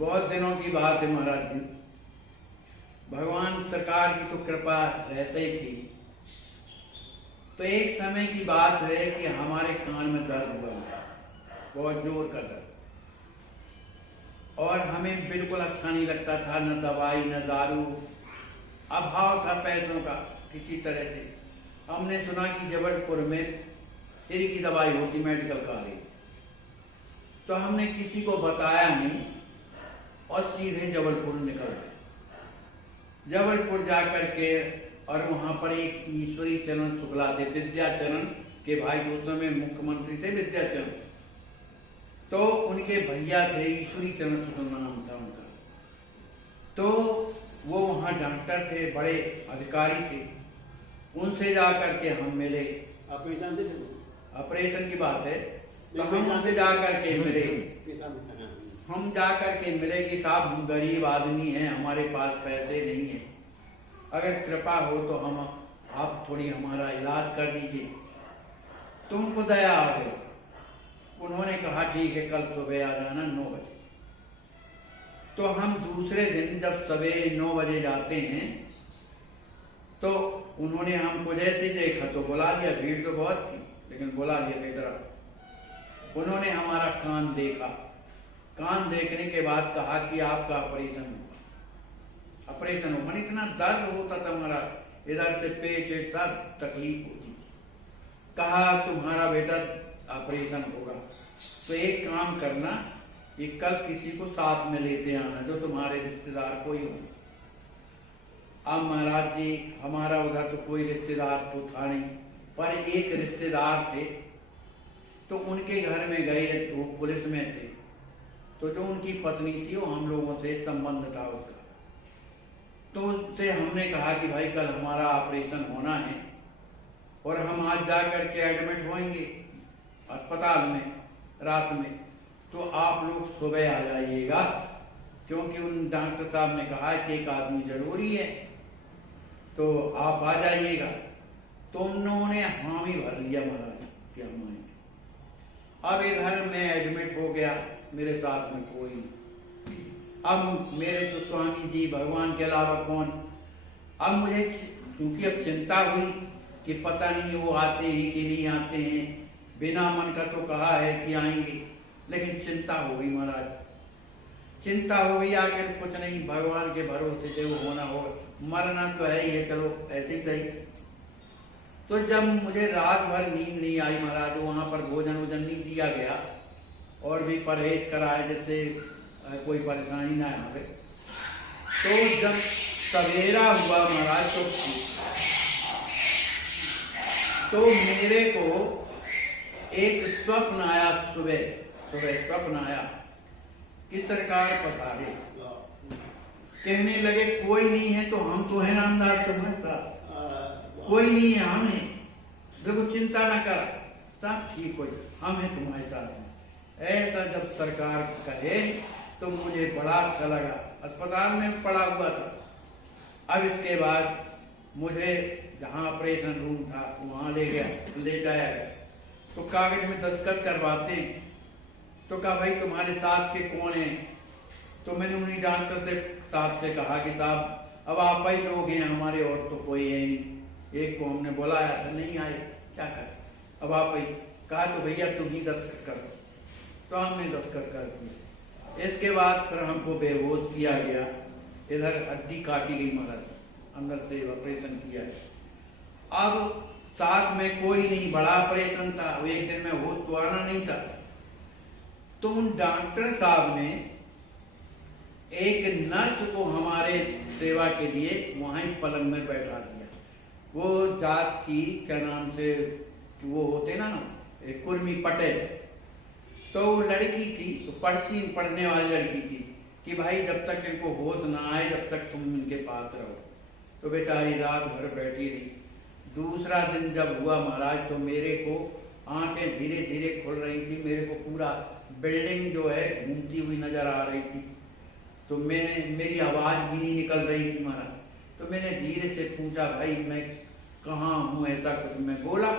बहुत दिनों की बात है महाराज जी। भगवान सरकार की तो कृपा रहते ही थी। तो एक समय की बात है कि हमारे कान में दर्द हुआ, बहुत जोर का दर्द, और हमें बिल्कुल अच्छा नहीं लगता था, न दवाई न दारू, अभाव था पैसों का किसी तरह से। हमने सुना कि जबलपुर में फ्री की दवाई होती मेडिकल कॉलेज, तो हमने किसी को बताया नहीं और सीधे जबलपुर निकल गए। जबलपुर जाकर के और वहां पर एक ईश्वरी चरण शुक्ला थे, विद्याचरण के भाई, जो उस समय मुख्यमंत्री थे विद्याचरण, तो उनके भैया थे, ईश्वरी चरण शुक्ला नाम था उनका। तो वो वहाँ डॉक्टर थे, बड़े अधिकारी थे, उनसे जाकर के हम मिले। ऑपरेशन की बात है, तो हम उनसे जाकर के मिले। हम जाकर के मिले कि साहब हम गरीब आदमी हैं, हमारे पास पैसे नहीं है, अगर कृपा हो तो हम आप थोड़ी हमारा इलाज कर दीजिए। तो उनको दया आ गई। उन्होंने कहा ठीक है, कल सुबह आ जाना 9 बजे। तो हम दूसरे दिन जब सवेरे 9 बजे जाते हैं तो उन्होंने हमको जैसे देखा तो बुला लिया, भीड़ तो बहुत थी लेकिन बुला लिया मेरी तरफ। उन्होंने हमारा कान देखा, कान देखने के बाद कहा कि आपका ऑपरेशन होगा, ऑपरेशन होगा। इतना दर्द होता था हमारा, इधर से पेट सब तकलीफ होती। कहा तुम्हारा बेटा ऑपरेशन होगा, तो एक काम करना कि कल किसी को साथ में लेते आना जो तुम्हारे रिश्तेदार कोई हो। अब महाराज जी हमारा उधर तो कोई रिश्तेदार तो था नहीं, पर एक रिश्तेदार थे, तो उनके घर में गए, वो पुलिस में थे, तो जो उनकी पत्नी थी वो हम लोगों से संबंध था उसका। तो उससे हमने कहा कि भाई कल हमारा ऑपरेशन होना है और हम आज जा करके एडमिट होंगे अस्पताल में रात में, तो आप लोग सुबह आ जाइएगा, क्योंकि उन डॉक्टर साहब ने कहा कि एक आदमी जरूरी है, तो आप आ जाइएगा। तो उन्होंने हामी भर लिया महाराज कि हम आएंगे। अब इधर मैं एडमिट हो गया, मेरे साथ में कोई नहीं। अब मेरे तो स्वामी जी भगवान के अलावा कौन। अब मुझे क्योंकि अब चिंता हुई कि पता नहीं वो आते हैं कि नहीं आते हैं, बिना मन का तो कहा है कि आएंगे, लेकिन चिंता हो गई महाराज, चिंता हो गई। आखिर कुछ नहीं, भगवान के भरोसे से वो होना हो, मरना तो है ही है, चलो ऐसे ही सही। तो जब मुझे रात भर नींद नहीं आई महाराज, वहां पर भोजन वोजन नहीं दिया गया और भी परहेज कराए जिससे कोई परेशानी ना आवे। तो जब सवेरा हुआ महाराज तो मेरे को एक स्वप्न आया, सुबह स्वप्न आया कि सरकार पधारे। कहने लगे कोई नहीं है तो हम तो है रामदास तुम्हारे साथ, कोई नहीं है, हम हैं, देखो चिंता न कर, सब ठीक हो जाए, हम हैं तुम्हारे साथ। ऐसा जब सरकार कहे तो मुझे बड़ा अच्छा लगा। अस्पताल में पड़ा हुआ था। अब इसके बाद मुझे जहाँ ऑपरेशन रूम था वहाँ ले जाया गया। तो कागज में दस्तखत करवाते, तो कहा भाई तुम्हारे साथ के कौन है। तो मैंने उन्हीं डॉक्टर से साहब से कहा कि साहब अब आप ही लोग हैं हमारे, और तो कोई है नहीं। एक को हमने बुलाया था, नहीं आए, क्या करें, अब आप ही। कहा तो भैया तुम ही दस्तखत करो। तो हमने दस्तखत कर दिए। इसके बाद फिर हमको बेहोश किया गया, इधर हड्डी काटी गई महाराज, अंदर से ऑपरेशन किया है। अब साथ में कोई नहीं, बड़ा ऑपरेशन था, एक दिन में होश तो आना नहीं था। तो उन डॉक्टर साहब ने एक नर्स को हमारे सेवा के लिए वहां ही पलंग में बैठा दिया। वो जात की क्या नाम से वो होते ना, एक कुर्मी पटेल, तो वो लड़की थी, तो पढ़ने वाली लड़की थी कि भाई जब तक इनको होश ना आए जब तक तुम इनके पास रहो। तो बेचारी रात भर बैठी रही। दूसरा दिन जब हुआ महाराज तो मेरे को आंखें धीरे धीरे खुल रही थी, मेरे को पूरा बिल्डिंग जो है घूमती हुई नजर आ रही थी। तो मेरी आवाज भी नहीं निकल रही थी महाराज। तो मैंने धीरे से पूछा भाई मैं कहाँ हूँ, ऐसा कुछ मैं बोला।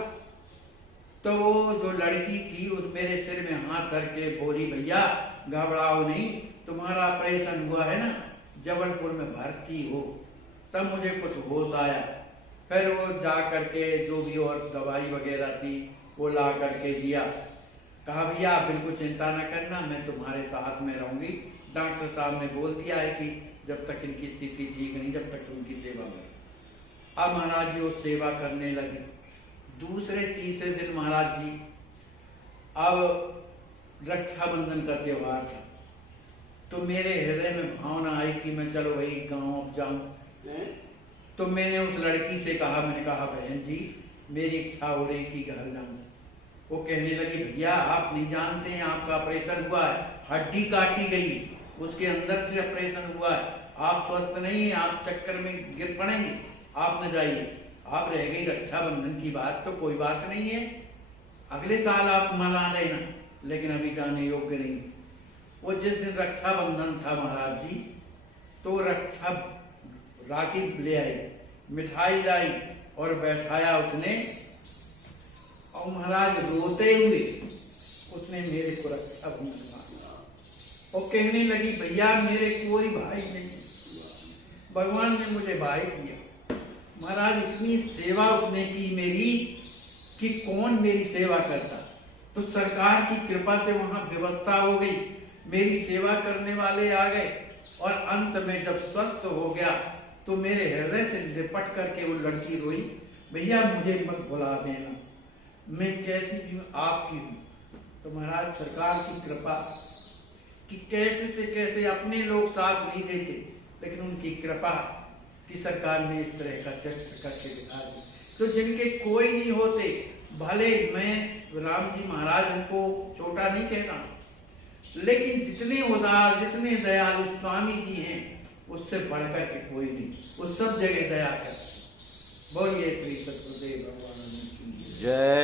तो वो जो लड़की थी उस मेरे सिर में हाथ धर के बोली, भैया घबराओ नहीं, तुम्हारा ऑपरेशन हुआ है ना, जबलपुर में भर्ती हो। तब मुझे कुछ होश आया, फिर वो जा करके जो भी और दवाई वगैरह थी वो ला करके दिया। कहा भैया आप बिल्कुल चिंता न करना, मैं तुम्हारे साथ में रहूंगी। डॉक्टर साहब ने बोल दिया है कि जब तक इनकी स्थिति ठीक नहीं, जब तक उनकी सेवा करें। अब महाराज जी वो सेवा करने लगे। दूसरे तीसरे दिन महाराज जी, अब रक्षाबंधन का त्योहार था, तो मेरे हृदय में भावना आई कि मैं चलो भाई गाँव अब जाऊं। तो मैंने उस लड़की से कहा, मैंने कहा बहन जी मेरी इच्छा हो रही कि घर जाऊं। वो कहने लगी, भैया आप नहीं जानते हैं, आपका ऑपरेशन हुआ है, हड्डी काटी गई, उसके अंदर से ऑपरेशन हुआ है, आप स्वस्थ नहीं है, आप चक्कर में गिर पड़ेंगे, आप न जाइए। आप रह गई रक्षाबंधन की बात, तो कोई बात नहीं है, अगले साल आप मना लेना, लेकिन अभी जाने योग्य नहीं। वो जिस दिन रक्षाबंधन था महाराज जी, तो राखी ले आई, मिठाई लाई और बैठाया उसने, और महाराज रोते हुए उसने मेरे को रक्षाबंधन मांगा और कहने लगी, भैया मेरे कोई भाई नहीं, भगवान ने मुझे भाई दिया। महाराज इतनी सेवा उसने की मेरी कि कौन मेरी सेवा करता। तो सरकार की कृपा से वहां व्यवस्था हो गई, मेरी सेवा करने वाले आ गए, और अंत में जब स्वस्थ हो गया तो मेरे हृदय से लिपट करके वो लड़की रोई, भैया मुझे मत भुला देना, मैं कैसी भी हूँ आपकी हूँ। तो महाराज सरकार की कृपा कि कैसे से कैसे अपने लोग साथ नहीं देते, लेकिन उनकी कृपा कि सरकार ने इस तरह का चरित्र करके दिखा दी। तो जिनके कोई नहीं होते, भले मैं राम जी महाराज उनको छोटा नहीं कहता, लेकिन जितने उदार जितने दयालु स्वामी जी हैं उससे बढ़कर के कोई नहीं, वो सब जगह दया करते। बोलिए श्री सतगुरुदेव भगवान की जय।